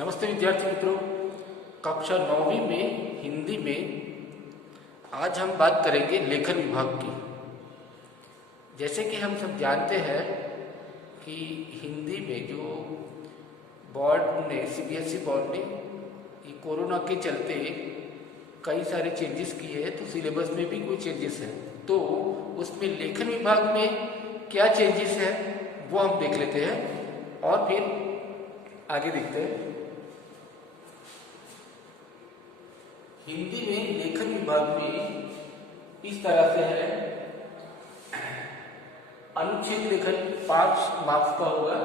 नमस्ते विद्यार्थी मित्रों। कक्षा 9वीं में हिंदी में आज हम बात करेंगे लेखन विभाग की। जैसे कि हम सब जानते हैं कि हिंदी में जो बोर्ड ने सीबीएसई बोर्ड ने ये कोरोना के चलते कई सारे चेंजेस किए हैं, तो सिलेबस में भी कोई चेंजेस है। तो उसमें लेखन विभाग में क्या चेंजेस है वो हम देख लेते हैं और फिर आगे देखते हैं। हिंदी में लेखन विभाग में इस तरह से है। अनुच्छेद लेखन 5 मार्क्स का होगा,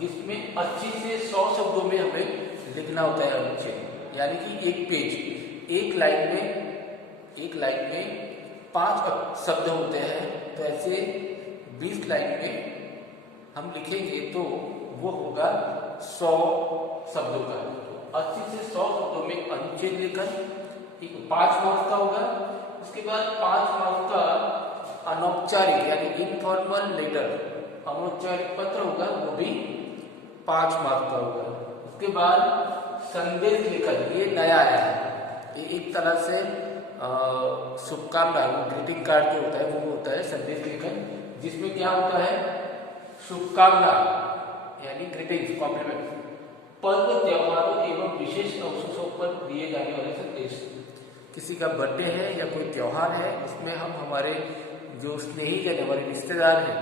जिसमें 80 से 100 शब्दों में हमें लिखना होता है अनुच्छेद, यानी कि एक पेज, एक लाइन में 5 शब्द होते हैं। तो ऐसे 20 लाइन में हम लिखेंगे तो वो होगा 100 शब्दों का। तो 80 से 100 शब्दों में अनुच्छेद लेखन 5 मार्क्स का होगा। उसके बाद 5 मार्क्स का अनौपचारिक यानी इनफॉर्मल लेटर, अनौपचारिक पत्र होगा, वो भी 5 मार्क्स का होगा। उसके बाद संदेश लेखन, ये नया आया है। ये एक तरह से शुभकामना, ग्रीटिंग कार्ड जो होता है वो होता है संदेश लेखन, जिसमें क्या होता है शुभकामना यानी ग्रीटिंग्स, कॉम्प्लीमेंट, पर्व त्योहारों एवं विशेष अवसरों पर दिए जाने वाले संदेश। किसी का बर्थडे है या कोई त्योहार है, उसमें हम हमारे जो स्नेही जन, हमारे रिश्तेदार हैं,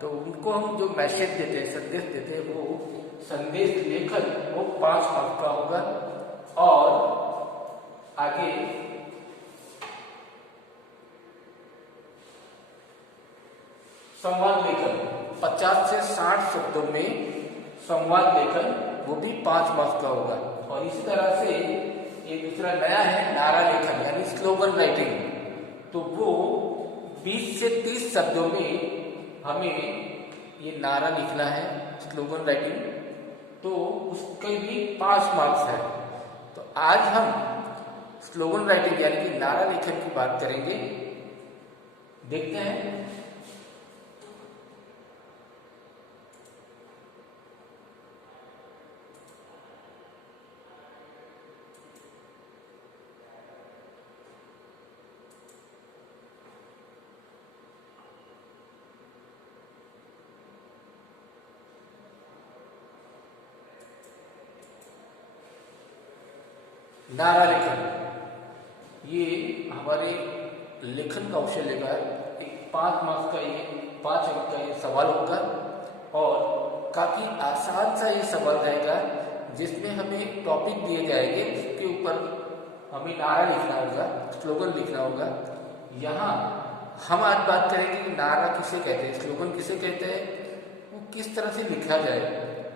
तो उनको हम जो मैसेज देते हैं, संदेश देते हैं, वो संदेश लेखन वो 5 मार्क्स का होगा। और आगे संवाद लेखन 50 से 60 शब्दों में संवाद लेखन, वो भी 5 मार्क्स का होगा। और इसी तरह से एक दूसरा नया है नारा लेखन यानी स्लोगन राइटिंग, तो वो 20 से 30 शब्दों में हमें ये नारा लिखना है, स्लोगन राइटिंग, तो उसके भी 5 मार्क्स है। तो आज हम स्लोगन राइटिंग यानी कि नारा लेखन की बात करेंगे। देखते हैं। नारा लेखन, ये हमारे लेखन कौशल्य का एक 5 मार्क्स का, ये 5 अंक का ये सवाल होगा। और काफ़ी आसान सा ये सवाल रहेगा, जिसमें हमें टॉपिक दिए जाएंगे, जिसके ऊपर हमें नारा लिखना होगा, स्लोगन लिखना होगा। यहाँ हम आज बात करेंगे कि नारा किसे कहते हैं, स्लोगन किसे कहते हैं, वो किस तरह से लिखा जाए,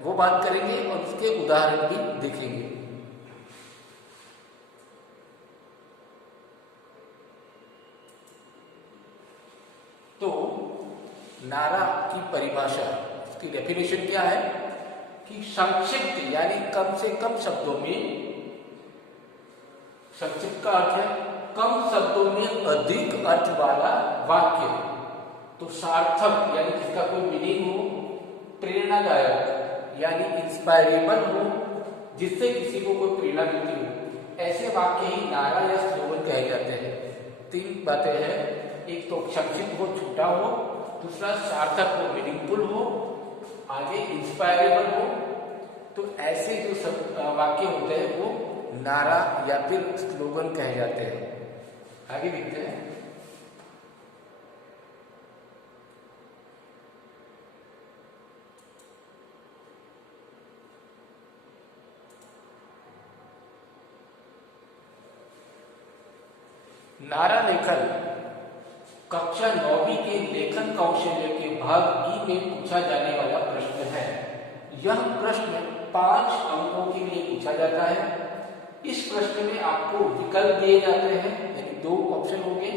वो बात करेंगे और उसके उदाहरण भी देखेंगे। तो नारा की परिभाषा, उसकी डेफिनेशन क्या है कि संक्षिप्त यानी कम से कम शब्दों में, संक्षिप्त का अर्थ है कम शब्दों में अधिक अर्थ वाला वाक्य। तो सार्थक यानी जिसका कोई मीनिंग हो, प्रेरणादायक यानी इंस्पायरेबल हो, जिससे किसी को कोई प्रेरणा मिलती हो, ऐसे वाक्य ही नारा या स्लोगन कहे जाते हैं। 3 बातें हैं, एक तो संक्षिप्त हो, छोटा हो, दूसरा सार्थक हो, मीनिंगफुल हो, आगे इंस्पायरेबल हो। तो ऐसे जो सब वाक्य होते हैं वो नारा या फिर स्लोगन कहे जाते हैं। आगे देखते हैं। नारा लेखन कक्षा 9वीं के लेखन कौशल्य के भाग ई में पूछा जाने वाला प्रश्न है। यह प्रश्न 5 अंकों के लिए पूछा जाता है। इस प्रश्न में आपको विकल्प दिए जाते हैं, यानी 2 ऑप्शन होंगे,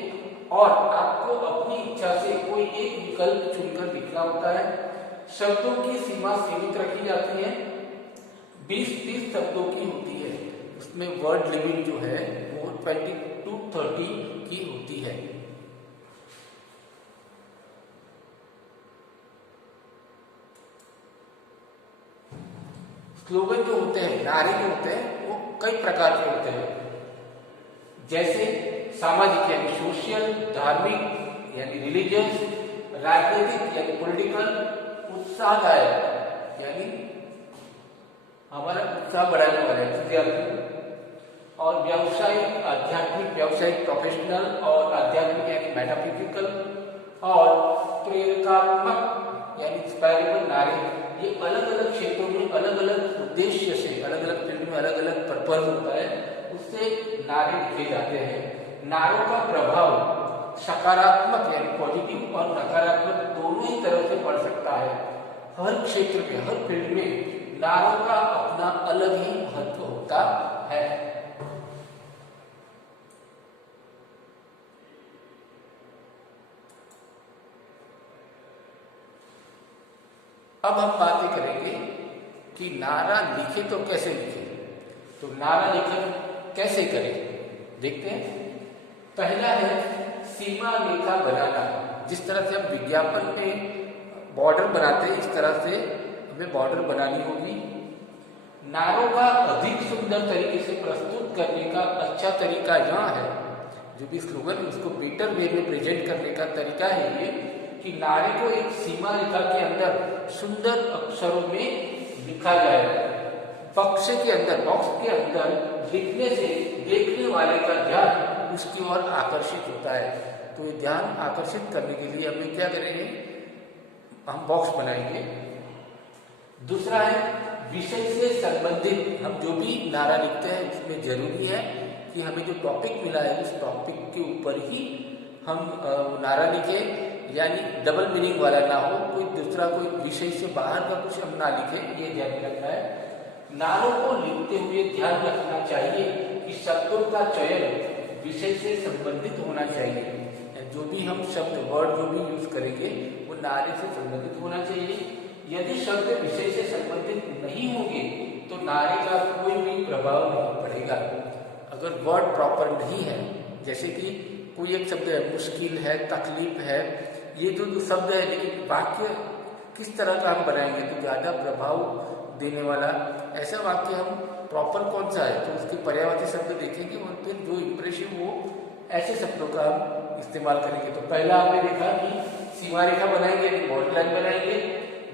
और आपको अपनी इच्छा से कोई एक विकल्प चुनकर लिखना होता है। शब्दों की सीमा सीमित रखी जाती है, 20-30 शब्दों की होती है। उसमें वर्ड लिमिट जो है वो 20 to 30 की होती है। स्लोगन जो होते हैं, नारे जो होते हैं, वो कई प्रकार के होते हैं। जैसे सामाजिक यानी सोशल, धार्मिक यानी रिलीजियस, राजनीतिक यानी पॉलिटिकल, उत्साहदायक यानी हमारा उत्साह बढ़ाने वाला है, और व्यावसायिक, आध्यात्मिक, व्यावसायिक प्रोफेशनल, और आध्यात्मिक यानी मेटाफिजिकल, और प्रेरकात्मक यानी इंस्पायरेबल नारे। ये अलग अलग क्षेत्रों में अलग अलग उद्देश्य से, अलग अलग फील्ड में अलग अलग पर्पज होता है, उससे नारे लिखे जाते हैं। नारों का प्रभाव सकारात्मक यानी पॉजिटिव और नकारात्मक दोनों ही तरह से पड़ सकता है। हर क्षेत्र में, हर फील्ड में नारों का अपना अलग ही महत्व होता है। अब हम बातें करेंगे कि नारा लिखे तो कैसे लिखे, तो नारा लेखन कैसे करें, देखते हैं। पहला है सीमा रेखा बनाना। जिस तरह से हम विज्ञापन में बॉर्डर बनाते हैं, इस तरह से हमें बॉर्डर बनानी होगी। नारों का अधिक सुंदर तरीके से प्रस्तुत करने का अच्छा तरीका यह है, जो भी स्लोगन उसको बेटर वे में प्रेजेंट करने का तरीका है ये, कि नारे को एक सीमा रेखा के अंदर सुंदर अक्षरों में लिखा जाए। बॉक्स के अंदर लिखने से देखने वाले का ध्यान उसकी ओर आकर्षित होता है। तो ये ध्यान आकर्षित करने के लिए हमें क्या करेंगे, हम बॉक्स बनाएंगे। दूसरा है विषय से संबंधित। हम जो भी नारा लिखते हैं उसमें जरूरी है कि हमें जो टॉपिक मिला है उस टॉपिक के ऊपर ही हम नारा लिखें, यानी डबल मीनिंग वाला ना हो, कोई दूसरा कोई विषय से बाहर का कुछ हम ना लिखे, ये ध्यान में रखना है। नारों को लिखते हुए ध्यान रखना चाहिए कि शब्दों का चयन विषय से संबंधित होना चाहिए। जो भी हम शब्द, वर्ड जो भी यूज करेंगे वो नारे से संबंधित होना चाहिए। यदि शब्द विषय से संबंधित नहीं होंगे तो नारे का कोई भी प्रभाव नहीं पड़ेगा। अगर वर्ड प्रॉपर नहीं है, जैसे कि कोई एक शब्द है मुश्किल है, तकलीफ है, ये जो शब्द है, लेकिन वाक्य किस तरह का हम बनाएंगे तो ज़्यादा प्रभाव देने वाला ऐसा वाक्य हम प्रॉपर कौन सा है, तो उसके पर्यायवाची शब्द देखेंगे और फिर जो इंप्रेसिव हो ऐसे शब्दों का हम इस्तेमाल करेंगे। तो पहला हमने देखा कि सीमा रेखा बनाएंगे, बॉर्डर लाइन बनाएंगे।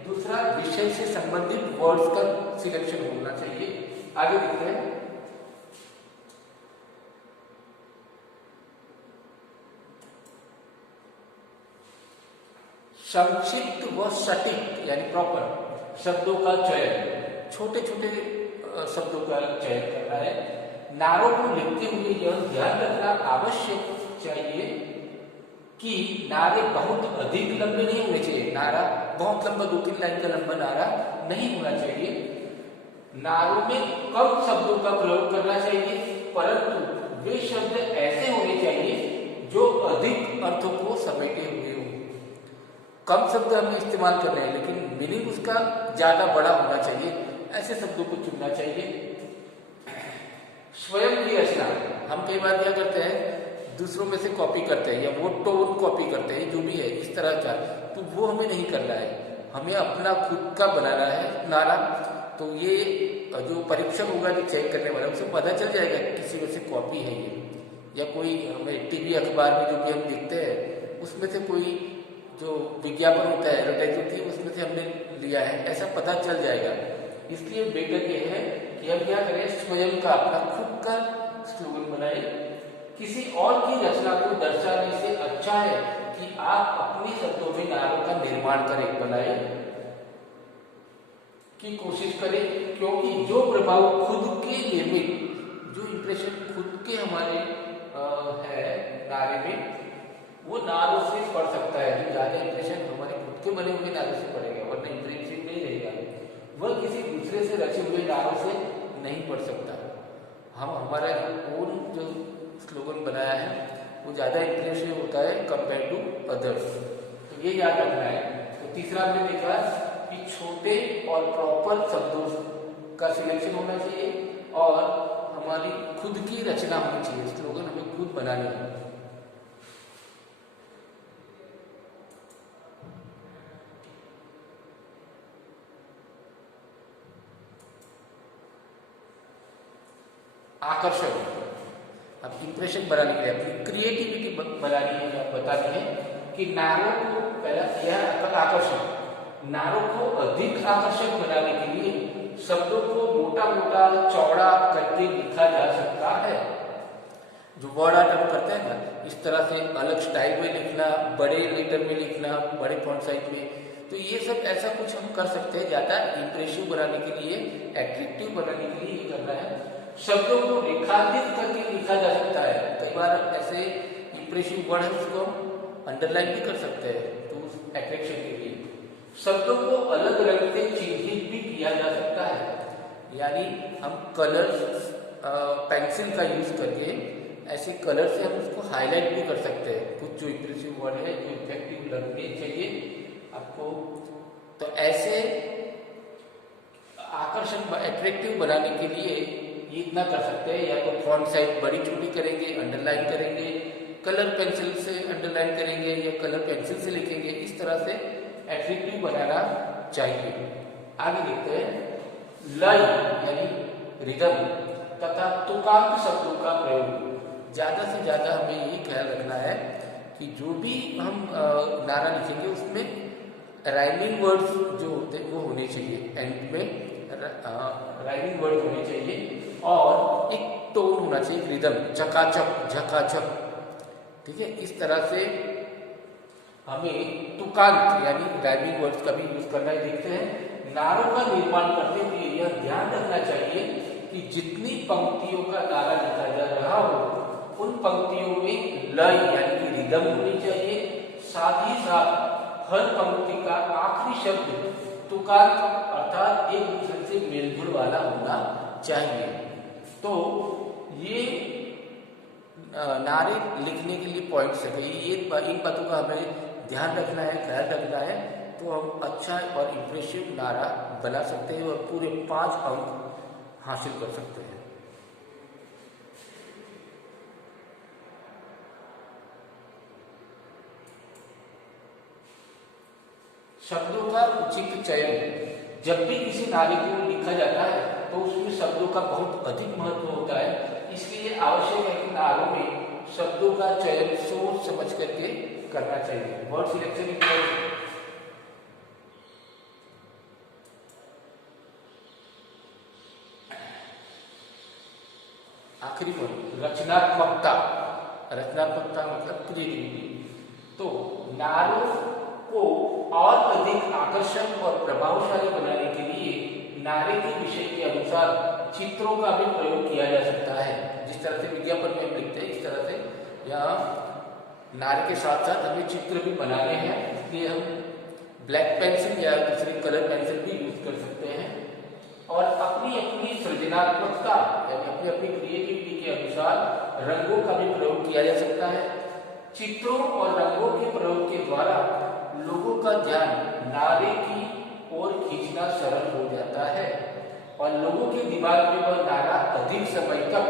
दूसरा विषय से संबंधित वर्ड्स का सिलेक्शन होना चाहिए। आगे देखते हैं। संक्षिप्त व सटीक यानी प्रॉपर शब्दों का चयन, छोटे छोटे शब्दों का चयन करना है। नारों को लिखते हुए यह ध्यान रखना आवश्यक चाहिए कि नारे बहुत अधिक लंबे नहीं होने चाहिए। नारा बहुत लंबा, 2-3 लाइन का लंबा नारा नहीं होना चाहिए। नारों में कम शब्दों का प्रयोग करना चाहिए, परंतु वे शब्द ऐसे होने चाहिए जो अधिक अर्थों को समेटे हुए हो। कम शब्द हमें इस्तेमाल करने हैं, लेकिन मीनिंग उसका ज्यादा बड़ा होना चाहिए, ऐसे शब्दों को चुनना चाहिए। स्वयं की रचना, हम कई बार क्या करते हैं, दूसरों में से कॉपी करते हैं या वो टोन कॉपी करते हैं, जो भी है इस तरह का, तो वो हमें नहीं करना है। हमें अपना खुद का बनाना है नारा। तो ये जो परीक्षक होगा, जो चेक करने वाला, उसे पता चल जाएगा किसी में से कॉपी है ये, या कोई हमें टीवी अखबार में जो भी हम देखते हैं उसमें से कोई जो विज्ञापन होता है, एडवर्टाइज होती है, उसमें से हमने लिया है, ऐसा पता चल जाएगा। इसलिए बेटर ये है कि हम क्या करें, स्वयं का अपना खुद का स्लोगन बनाए। किसी और की रचना को दर्शाने से अच्छा है कि आप अपने शब्दों में नारों का निर्माण करें, बनाए की कोशिश करें, क्योंकि जो प्रभाव खुद के निर्मित, जो इंप्रेशन खुद के हमारे है नारे में, वो नारों से पड़ सकता है। जो ज्यादा इंप्रेशन हमारे खुद के बने हुए नारों से पड़ेगा, वरना इंप्रेसिव नहीं रहेगा। वह किसी दूसरे से रचे हुए नारों से नहीं पड़ सकता। हम हमारा ओन जो स्लोगन बनाया है वो ज्यादा इंप्रेसिव होता है कंपेयर टू अदर्स, तो ये याद रखना है। तो तीसरा हमने देखा कि छोटे और प्रॉपर शब्दों का सिलेक्शन होना चाहिए और हमारी खुद की रचना होनी चाहिए। स्लोगन हमें खुद बनानी है। आकर्षण। अब इंप्रेशन बनाने के लिए अपनी क्रिएटिविटी बनानी है या बतानी है कि नारों को पहला यह आकर्षण, नारों को अधिक आकर्षक बनाने के लिए शब्दों को मोटा मोटा चौड़ा करके लिखा जा सकता है। जो वर्ड आर्ट हम करते हैं ना, इस तरह से अलग स्टाइल में लिखना, बड़े लेटर में लिखना, बड़े फॉन्ट साइज में, तो ये सब ऐसा कुछ हम कर सकते हैं। ज़्यादा इंप्रेसिव बनाने के लिए, एट्रैक्टिव बनाने के लिए ये करना है। शब्दों को रेखांकित करके लिखा जा सकता है। कई बार ऐसे इंप्रेसिव वर्ड है उसको हम अंडरलाइन भी कर सकते हैं, तो उस एट्रैक्शन के लिए। शब्दों को अलग रंग से चिन्हित भी किया जा सकता है, यानी हम कलर्स पेंसिल का यूज करके ऐसे कलर से हम उसको हाईलाइट भी कर सकते हैं। कुछ जो इंप्रेसिव वर्ड है, जो इफेक्टिव लगने चाहिए आपको, तो ऐसे आकर्षण एट्रैक्टिव बनाने के लिए ये इतना कर सकते हैं। या तो फॉन्ट साइज बड़ी छोटी करेंगे, अंडरलाइन करेंगे, कलर पेंसिल से अंडरलाइन करेंगे या कलर पेंसिल से लिखेंगे। इस तरह से एट्रैक्टिव बनाना चाहिए। आगे देखते हैं लय यानी रिदम तथा तुकांत शब्दों का प्रयोग। ज्यादा से ज्यादा हमें ये ख्याल रखना है कि जो भी हम नारा लिखेंगे उसमें राइमिंग वर्ड्स जो होते हैं वो होने चाहिए। एंड में राइमिंग वर्ड होने चाहिए और एक टोन होना चाहिए, रिदम, चकाचक, झकाझक। ठीक है, इस तरह से हमें तुकांत यानी राइमिंग वर्ड्स का भी यूज करना है। देखते हैं नारों का निर्माण करते हुए यह ध्यान रखना चाहिए कि जितनी पंक्तियों का नारा लिखा जा रहा हो उन पंक्तियों में लय यानी कि रिदम होनी चाहिए। साथ ही साथ हर पंक्ति का आखिरी शब्द तुकांत अर्थात एक दूसरे से मेलजोल वाला होना चाहिए। तो ये नारे लिखने के लिए पॉइंट्स है। ये इन बातों का हमें ध्यान रखना है, ख्याल रखना है, तो हम अच्छा और इंप्रेसिव नारा बना सकते हैं और पूरे 5 अंक हासिल कर सकते हैं। शब्दों का उचित चयन। जब भी किसी नारे को लिखा जाता है तो उसमें शब्दों का बहुत अधिक महत्व होता है। इसलिए आवश्यक है कि नारों में शब्दों का चयन सोच समझ करके करना चाहिए। वर्ड सिलेक्शन आखिरी वर्ड रचनात्मकता। रचनात्मकता मतलब क्रिएटिविटी। तो नारों को और अधिक आकर्षक और प्रभावशाली बनाने के लिए नारे के विषय के अनुसार चित्रों का भी प्रयोग किया जा सकता है। जिस तरह से विज्ञापन में हम लिखते हैं, इस तरह से यहाँ नारे के साथ साथ हमें चित्र भी बनाने हैं। इसलिए हम ब्लैक पेंसिल या दूसरी कलर पेंसिल भी यूज कर सकते हैं और अपनी अपनी सृजनात्मकता यानी अपनी अपनी क्रिएटिविटी के अनुसार रंगों का भी प्रयोग किया जा सकता है। चित्रों और रंगों के प्रयोग के द्वारा लोगों का ध्यान नारे की ओर खींचना सरल हो जाता है और लोगों के दिमाग में वह नारा अधिक समय तक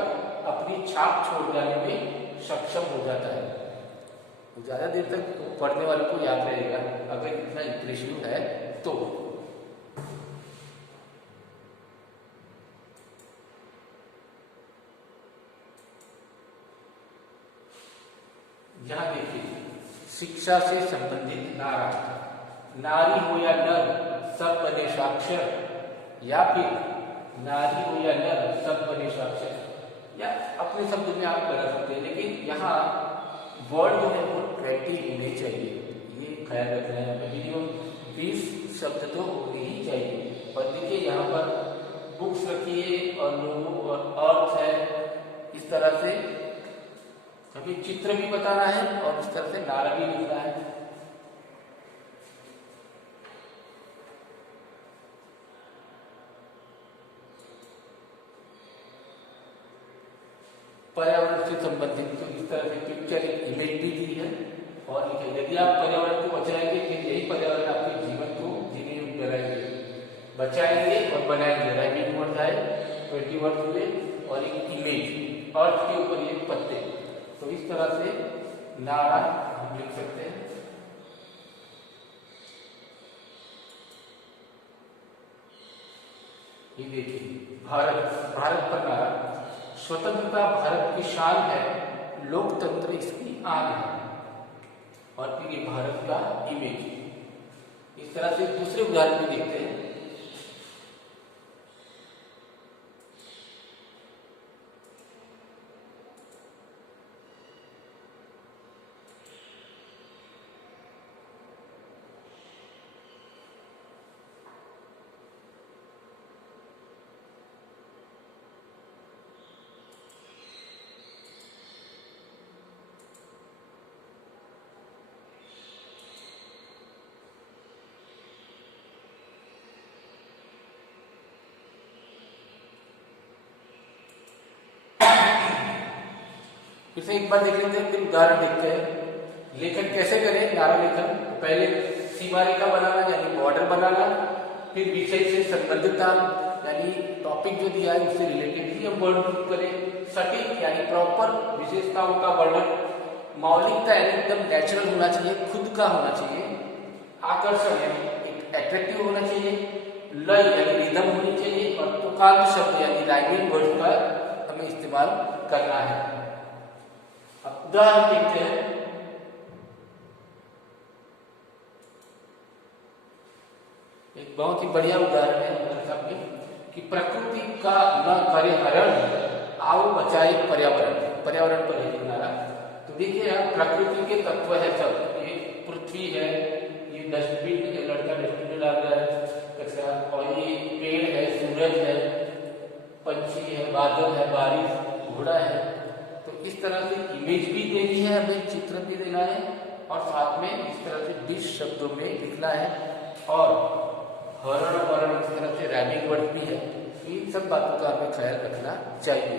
अपनी छाप छोड़ जाने में सक्षम हो जाता है। तो ज्यादा देर तक पढ़ने वालों को याद रहेगा अगर इतना इंप्रेसिव है तो। यहाँ देखिए शिक्षा से संबंधित नारा। नारी हो या नर सब बने साक्षर, या फिर नारी हो या नर सब बने साक्षर, या अपने शब्द में आप बना सकते हैं। लेकिन यहाँ वर्ड जो है वो 20 होने चाहिए, ये ख्याल रखना है। मिनिमम 20 शब्द तो होने ही चाहिए। और देखिए यहाँ पर बुक्स रखिए और लोगों और अर्थ है, इस तरह से हमें चित्र भी बताना है और इस तरह से नारा भी लिखना है। पर्यावरण से संबंधित तो इस तरह से पिक्चर इमेज भी दी है और लिखे। यदि आप पर्यावरण को बचाएंगे तो यही पर्यावरण आपके जीवन को जीने योग्य बनाएंगे, बचाएंगे और बनाएंगे। राइमिंग वर्ड है, 20 वर्ड हुए और एक इमेज, अर्थ के ऊपर ये पत्ते। तो इस तरह से नारा हम लिख सकते हैं। ये देखिए भारत, भारत पर नारा। स्वतंत्रता भारत की शान है, लोकतंत्र इसकी आन है। और फिर ये भारत का इमेज। इस तरह से दूसरे उदाहरण में देखते हैं। फिर से एक बार देख लेते हैं, फिर उदाहरण देखते हैं। लेखन कैसे करें, नारा लेखन। तो पहले सीमा रेखा बनाना यानी बॉर्डर बनाना, फिर विषय से संबंधित नाम यानी टॉपिक जो दिया है उससे रिलेटेड ही हम वर्णन करें। सटीक यानी प्रॉपर विशेषताओं का वर्णन। मौलिकता यानी एकदम नेचुरल होना चाहिए, खुद का होना चाहिए। आकर्षण यानी एक एट्रैक्टिव होना चाहिए। लय यानी रिदम होनी चाहिए। और तुकांत शब्द यानी राइमिंग वर्ड का हमें इस्तेमाल करना है। उदाहरण देखते हैं। एक बहुत ही बढ़िया उदाहरण है हमारे सामने कि प्रकृति का न करे हरण, आओ बचाए पर्यावरण। पर्यावरण पर है नारा। तो देखिए आप, प्रकृति के तत्व है सब। ये पृथ्वी है, ये डस्टबिन, ये लड़का डस्टबिन में डाल रहा है कचरा, और ये पेड़ है, सूरज है, पंछी है, बादल है, बारिश, घोड़ा है। तो इस तरह से इमेज भी देनी है हमें, चित्र भी देना है, और साथ में इस तरह से 20 शब्दों में लिखना है, और हरण वर्ण इस तरह से रैमिंग वर्ड भी है। इन सब बातों का हमें ख्याल रखना चाहिए।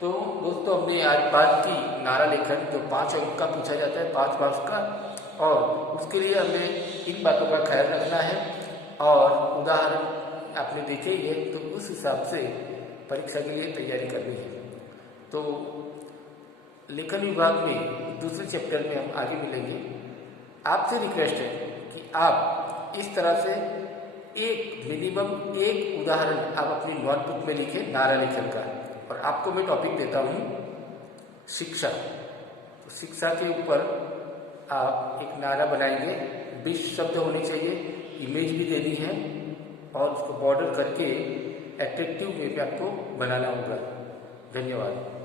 तो दोस्तों, हमने आज बात की नारा लेखन, जो 5 अंक का पूछा जाता है, 5 मार्क्स का, और उसके लिए हमें इन बातों का ख्याल रखना है। और उदाहरण आपने देखे ही है, तो उस हिसाब से परीक्षा के लिए तैयारी करनी है। तो लेखन विभाग में दूसरे चैप्टर में हम आगे मिलेंगे। आपसे रिक्वेस्ट है कि आप इस तरह से मिनिमम एक उदाहरण आप अपनी नोटबुक में लिखें नारा लेखन का। और आपको मैं टॉपिक देता हूँ शिक्षा। तो शिक्षा के ऊपर आप एक नारा बनाएंगे, 20 शब्द होने चाहिए, इमेज भी देनी है, और उसको बॉर्डर करके एट्रैक्टिव वे में आपको बनाना होगा। धन्यवाद।